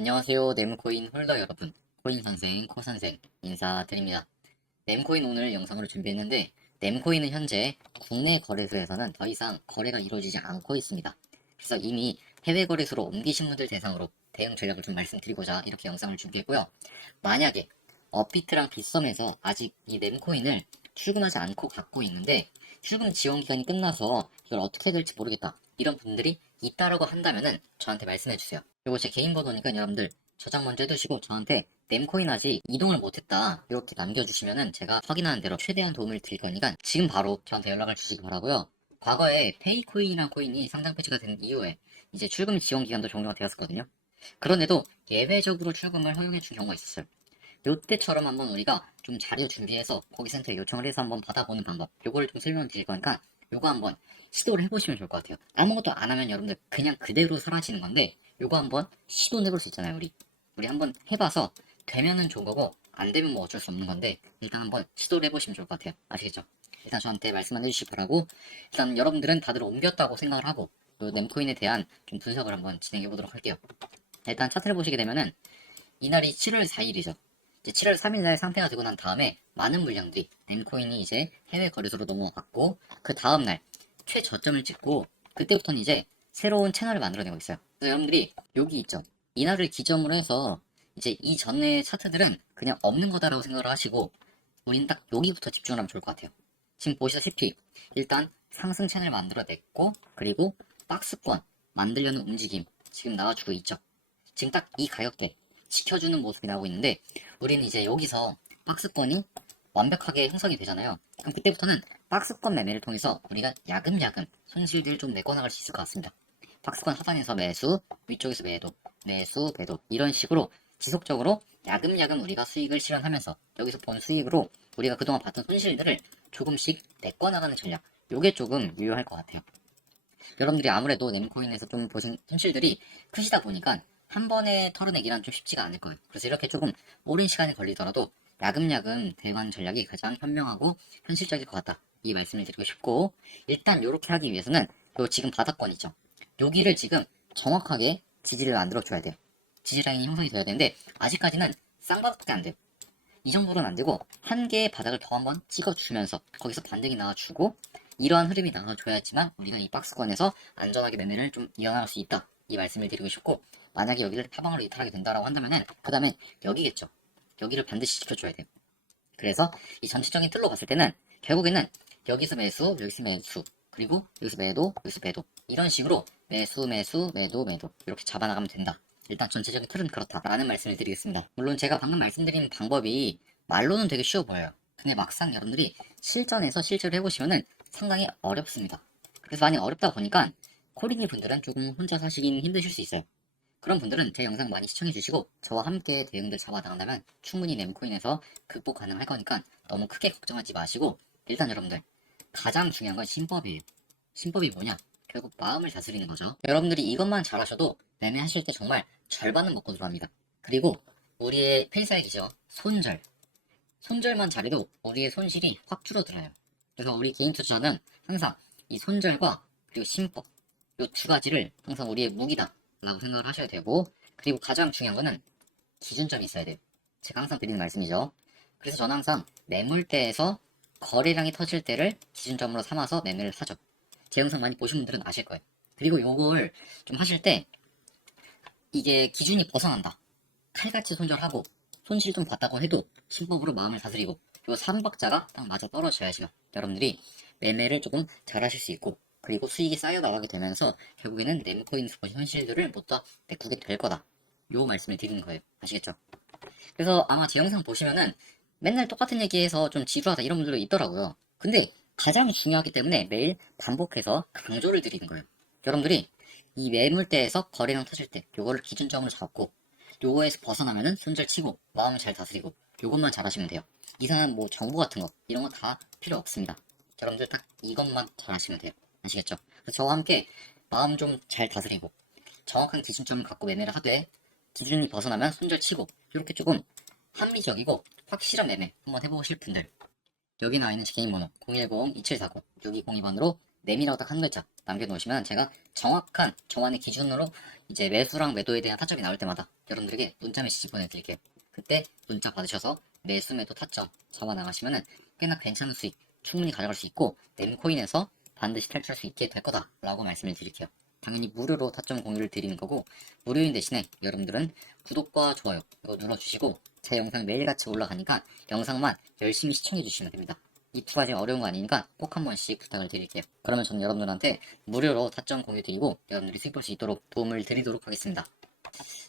안녕하세요. 네모코인 홀더 여러분. 코인 선생, 코 선생 인사드립니다. 네모코인 오늘 영상으로 준비했는데 네모코인은 현재 국내 거래소에서는 더 이상 거래가 이루어지지 않고 있습니다. 그래서 이미 해외 거래소로 옮기신 분들 대상으로 대응 전략을 좀 말씀드리고자 이렇게 영상을 준비했고요. 만약에 업비트랑 빗썸에서 아직 이 네모코인을 출금하지 않고 갖고 있는데 출금 지원 기간이 끝나서 이걸 어떻게 해야 될지 모르겠다. 이런 분들이 있다라고 한다면은 저한테 말씀해 주세요. 그리고 제 개인 번호니까 여러분들 저장 먼저 해두시고 저한테 램코인 아직 이동을 못했다 이렇게 남겨주시면은 제가 확인하는 대로 최대한 도움을 드릴 거니까 지금 바로 저한테 연락을 주시기 바라고요. 과거에 페이코인이라는 코인이 상장 폐지가 된 이후에 이제 출금 지원 기간도 종료가 되었었거든요. 그런데도 예외적으로 출금을 허용해 준 경우가 있었어요. 요때처럼 한번 우리가 좀 자료 준비해서 고객 센터에 요청을 해서 한번 받아보는 방법 요거를 좀 설명을 드릴 거니까 요거 한번 시도를 해보시면 좋을 것 같아요. 아무것도 안 하면 여러분들 그냥 그대로 사라지는 건데 요거 한번 시도는 해볼 수 있잖아요. 우리 우리 한번 해봐서 되면은 좋은 거고 안 되면 뭐 어쩔 수 없는 건데 일단 한번 시도를 해보시면 좋을 것 같아요. 아시겠죠? 일단 저한테 말씀만 해주시기 바라고 일단 여러분들은 다들 옮겼다고 생각을 하고 그 램코인에 대한 좀 분석을 한번 진행해 보도록 할게요. 일단 차트를 보시게 되면은 이날이 7월 4일이죠. 이제 7월 3일 날 상태가 되고 난 다음에 많은 물량들이 램코인이 이제 해외 거래소로 넘어갔고 그 다음날 최저점을 찍고 그때부터는 이제 새로운 채널을 만들어내고 있어요. 그래서 여러분들이 여기 있죠. 이날을 기점으로 해서 이제 이 전의 차트들은 그냥 없는 거다라고 생각을 하시고 우린 딱 여기부터 집중을 하면 좋을 것 같아요. 지금 보시다시피 일단 상승 채널 만들어냈고 그리고 박스권 만들려는 움직임 지금 나와주고 있죠. 지금 딱 이 가격대 지켜주는 모습이 나오고 있는데 우리는 이제 여기서 박스권이 완벽하게 형성이 되잖아요. 그럼 그때부터는 박스권 매매를 통해서 우리가 야금야금 손실들 좀 메꿔나갈 수 있을 것 같습니다. 박스권 하단에서 매수, 위쪽에서 매도, 매수, 매도 이런 식으로 지속적으로 야금야금 우리가 수익을 실현하면서 여기서 본 수익으로 우리가 그동안 봤던 손실들을 조금씩 메꿔나가는 전략 요게 조금 유효할 것 같아요. 여러분들이 아무래도 네모코인에서 좀 보신 손실들이 크시다 보니까 한 번에 털어내기란 좀 쉽지가 않을 거예요. 그래서 이렇게 조금 오랜 시간이 걸리더라도 야금야금 대관 전략이 가장 현명하고 현실적일 것 같다. 이 말씀을 드리고 싶고 일단 이렇게 하기 위해서는 요 지금 바닥권 있죠. 여기를 지금 정확하게 지지를 만들어 줘야 돼요. 지지 라인이 형성이 돼야 되는데 아직까지는 쌍바닥밖에 안 돼요. 이 정도는 안 되고 한 개의 바닥을 더 한번 찍어주면서 거기서 반등이 나와주고 이러한 흐름이 나와줘야지만 우리가 이 박스권에서 안전하게 매매를 좀 이어나갈 수 있다. 이 말씀을 드리고 싶고 만약에 여기를 타방으로 이탈하게 된다라고 한다면은 그 다음엔 여기겠죠. 여기를 반드시 지켜줘야 돼요. 그래서 이 전체적인 틀로 봤을 때는 결국에는 여기서 매수, 여기서 매수, 그리고 여기서 매도, 여기서 매도 이런 식으로 매수, 매수, 매도, 매도 이렇게 잡아나가면 된다. 일단 전체적인 틀은 그렇다라는 말씀을 드리겠습니다. 물론 제가 방금 말씀드린 방법이 말로는 되게 쉬워 보여요. 근데 막상 여러분들이 실전에서 실제로 해보시면은 상당히 어렵습니다. 그래서 많이 어렵다 보니까 코리니 분들은 조금 혼자 사시긴 힘드실 수 있어요. 그런 분들은 제 영상 많이 시청해주시고 저와 함께 대응들 잡아나간다면 충분히 램코인에서 극복 가능할 거니까 너무 크게 걱정하지 마시고 일단 여러분들 가장 중요한 건 신법이에요. 신법이 뭐냐? 결국 마음을 다스리는 거죠. 여러분들이 이것만 잘하셔도 매매하실 때 정말 절반은 먹고 들어갑니다. 그리고 우리의 필살기죠. 손절. 손절만 잘해도 우리의 손실이 확 줄어들어요. 그래서 우리 개인 투자는 항상 이 손절과 그리고 신법 이 두 가지를 항상 우리의 무기다 라고 생각을 하셔야 되고 그리고 가장 중요한 거는 기준점이 있어야 돼요. 제가 항상 드리는 말씀이죠. 그래서 저는 항상 매물대에서 거래량이 터질 때를 기준점으로 삼아서 매매를 하죠. 제 영상 많이 보신 분들은 아실 거예요. 그리고 요걸 좀 하실 때 이게 기준이 벗어난다. 칼같이 손절하고 손실 좀 봤다고 해도 신법으로 마음을 다스리고 요 3박자가 딱 맞아 떨어져야지만 여러분들이 매매를 조금 잘하실 수 있고 그리고 수익이 쌓여 나가게 되면서 결국에는 보신 현실들을 모두 메꾸게 될 거다. 요 말씀을 드리는 거예요. 아시겠죠? 그래서 아마 제 영상 보시면은 맨날 똑같은 얘기해서 좀 지루하다 이런 분들도 있더라고요. 근데 가장 중요하기 때문에 매일 반복해서 강조를 드리는 거예요. 여러분들이 이 매물대에서 거래량 터질 때 요거를 기준점으로 잡고 요거에서 벗어나면은 손절 치고 마음을 잘 다스리고 요것만 잘하시면 돼요. 이상한 뭐 정보 같은 거 이런 거 다 필요 없습니다. 여러분들 딱 이것만 잘하시면 돼요. 아시겠죠? 저와 함께 마음 좀 잘 다스리고 정확한 기준점을 갖고 매매를 하되 기준이 벗어나면 손절 치고 이렇게 조금 합리적이고 확실한 매매 한번 해보실 분들 여기 나와 있는 제 개인 번호 010-2740-6202번으로 램이라고 딱한 글자 남겨놓으시면 제가 정확한 저만의 기준으로 이제 매수랑 매도에 대한 타점이 나올 때마다 여러분들에게 문자 메시지 보내드릴게요. 그때 문자 받으셔서 매수 매도 타점 잡아 나가시면은 꽤나 괜찮은 수익 충분히 가져갈 수 있고 램코인에서 반드시 탈출할 수 있게 될 거다라고 말씀을 드릴게요. 당연히 무료로 타점 공유를 드리는 거고 무료인 대신에 여러분들은 구독과 좋아요 이거 눌러주시고 제 영상 매일같이 올라가니까 영상만 열심히 시청해 주시면 됩니다. 이 두 가지 어려운 거 아니니까 꼭 한 번씩 부탁을 드릴게요. 그러면 저는 여러분들한테 무료로 타점 공유 드리고 여러분들이 수익 볼 수 있도록 도움을 드리도록 하겠습니다.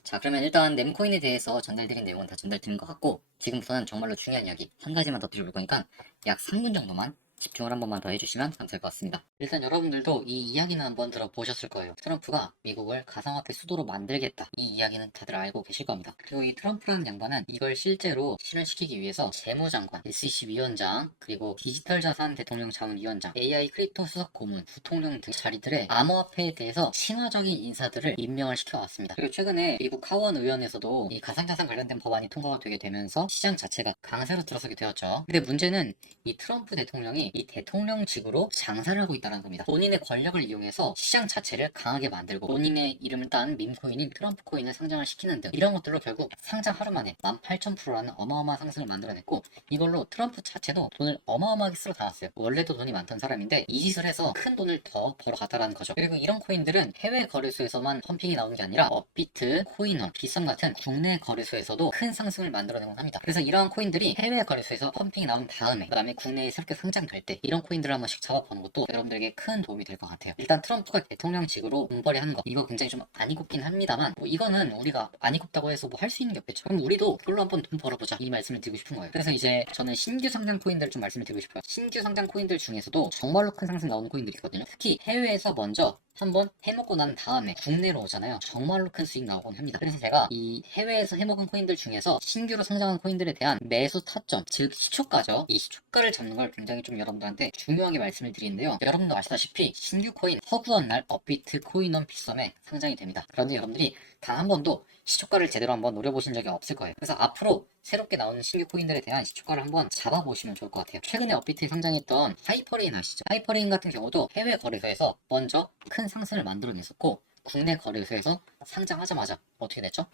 자 그러면 일단 램코인에 대해서 전달드린 내용은 다 전달드린 것 같고 지금부터는 정말로 중요한 이야기 한 가지만 더 드려볼 거니까 약 3분 정도만 집중을 한 번만 더 해주시면 감사할 것 같습니다. 일단 여러분들도 이 이야기는 한번 들어보셨을 거예요. 트럼프가 미국을 가상화폐 수도로 만들겠다. 이 이야기는 다들 알고 계실 겁니다. 그리고 이 트럼프라는 양반은 이걸 실제로 실현시키기 위해서 재무장관, SEC 위원장, 그리고 디지털 자산 대통령 자문위원장, AI 크립토 수석 고문, 부통령 등 자리들의 암호화폐에 대해서 친화적인 인사들을 임명을 시켜왔습니다. 그리고 최근에 미국 하원 의원에서도 이 가상자산 관련된 법안이 통과가 되게 되면서 시장 자체가 강세로 들어서게 되었죠. 근데 문제는 이 트럼프 대통령이 이 대통령직으로 장사를 하고 있다는 겁니다. 본인의 권력을 이용해서 시장 자체를 강하게 만들고 본인의 이름을 딴 밈코인인 트럼프 코인을 상장을 시키는 등 이런 것들로 결국 상장 하루 만에 18,000%라는 어마어마한 상승을 만들어냈고 이걸로 트럼프 자체도 돈을 어마어마하게 쓸어 담았어요. 원래도 돈이 많던 사람인데 이 짓을 해서 큰 돈을 더 벌어갔다라는 거죠. 그리고 이런 코인들은 해외 거래소에서만 펌핑이 나오는 게 아니라 업비트, 코인원, 비썸 같은 국내 거래소에서도 큰 상승을 만들어내곤 합니다. 그래서 이러한 코인들이 해외 거래소에서 펌핑이 나온 다음에 그 다음에 국내에 새롭게 상장될 때 이런 코인들을 한 번씩 잡아보는 것도 여러분들에게 큰 도움이 될 것 같아요. 일단 트럼프가 대통령직으로 돈벌이 하는 거 이거 굉장히 좀안 이굽긴 합니다만 뭐 이거는 우리가 안 이굽다고 해서 뭐 할 수 있는 게 없겠죠. 그럼 우리도 그걸로 한번 돈 벌어보자 이 말씀을 드리고 싶은 거예요. 그래서 이제 저는 신규 상장 코인들을 좀 말씀을 드리고 싶어요. 신규 상장 코인들 중에서도 정말로 큰 상승 나오는 코인들이 있거든요. 특히 해외에서 먼저 한번 해먹고 난 다음에 국내로 오잖아요. 정말로 큰 수익 나오곤 합니다. 그래서 제가 이 해외에서 해먹은 코인들 중에서 신규로 성장한 코인들에 대한 매수 타점, 즉 시초가죠. 이 시초가를 잡는 걸 굉장히 좀 여러분들한테 중요하게 말씀을 드리는데요. 여러분도 아시다시피 신규 코인 허구한 날 업비트 코인원 피썸에 상장이 됩니다. 그런데 여러분들이 단 한 번도 시초가를 제대로 한번 노려보신 적이 없을 거예요. 그래서 앞으로 새롭게 나오는 신규 코인들에 대한 시초가를 한번 잡아보시면 좋을 것 같아요. 최근에 업비트에 상장했던 하이퍼레인 아시죠? 하이퍼레인 같은 경우도 해외 거래소에서 먼저 큰 상승을 만들어냈었고 국내 거래소에서 상장하자마자 어떻게 됐죠?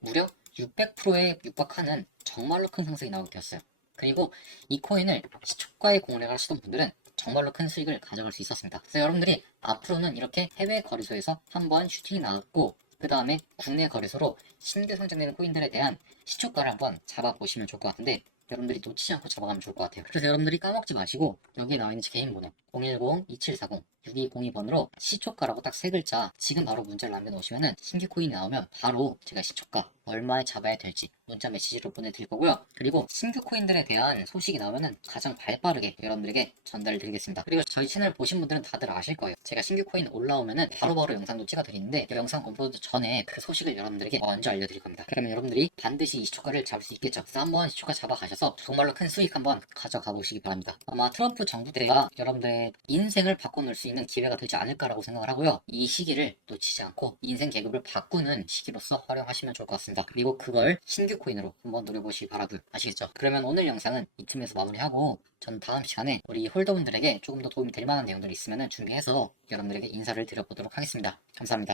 무려 600%에 육박하는 정말로 큰 상승이 나오게 되었어요. 그리고 이 코인을 시초가에 공략을 하시던 분들은 정말로 큰 수익을 가져갈 수 있었습니다. 그래서 여러분들이 앞으로는 이렇게 해외 거래소에서 한번 슈팅이 나왔고 그 다음에 국내 거래소로 신규 상장되는 코인들에 대한 시초가를 한번 잡아보시면 좋을 것 같은데 여러분들이 놓치지 않고 잡아가면 좋을 것 같아요. 그래서 여러분들이 까먹지 마시고 여기에 나와 있는 제 개인 번호 010-2740-6202번으로 시초가라고 딱 세 글자 지금 바로 문자를 남겨놓으시면은 신규 코인이 나오면 바로 제가 시초가 얼마에 잡아야 될지 문자 메시지로 보내드릴 거고요. 그리고 신규 코인들에 대한 소식이 나오면은 가장 발빠르게 여러분들에게 전달을 드리겠습니다. 그리고 저희 채널 보신 분들은 다들 아실 거예요. 제가 신규 코인 올라오면은 바로바로 영상도 찍어드리는데 그 영상 업로드 전에 그 소식을 여러분들에게 먼저 알려드릴 겁니다. 그러면 여러분들이 반드시 이 시초가를 잡을 수 있겠죠. 그래서 한번 시초가 잡아가셔서 정말로 큰 수익 한번 가져가 보시기 바랍니다. 아마 트럼프 정부 때가 여러분들의 인생을 바꿔놓을 수 있는 기회가 되지 않을까라고 생각을 하고요. 이 시기를 놓치지 않고 인생 계급을 바꾸는 시기로서 활용하시면 좋을 것 같습니다. 그리고 그걸 신규 코인으로 한번 노려보시기 바라고요. 아시겠죠? 그러면 오늘 영상은 이쯤에서 마무리하고 전 다음 시간에 우리 홀더분들에게 조금 더 도움이 될 만한 내용들이 있으면 준비해서 여러분들에게 인사를 드려보도록 하겠습니다. 감사합니다.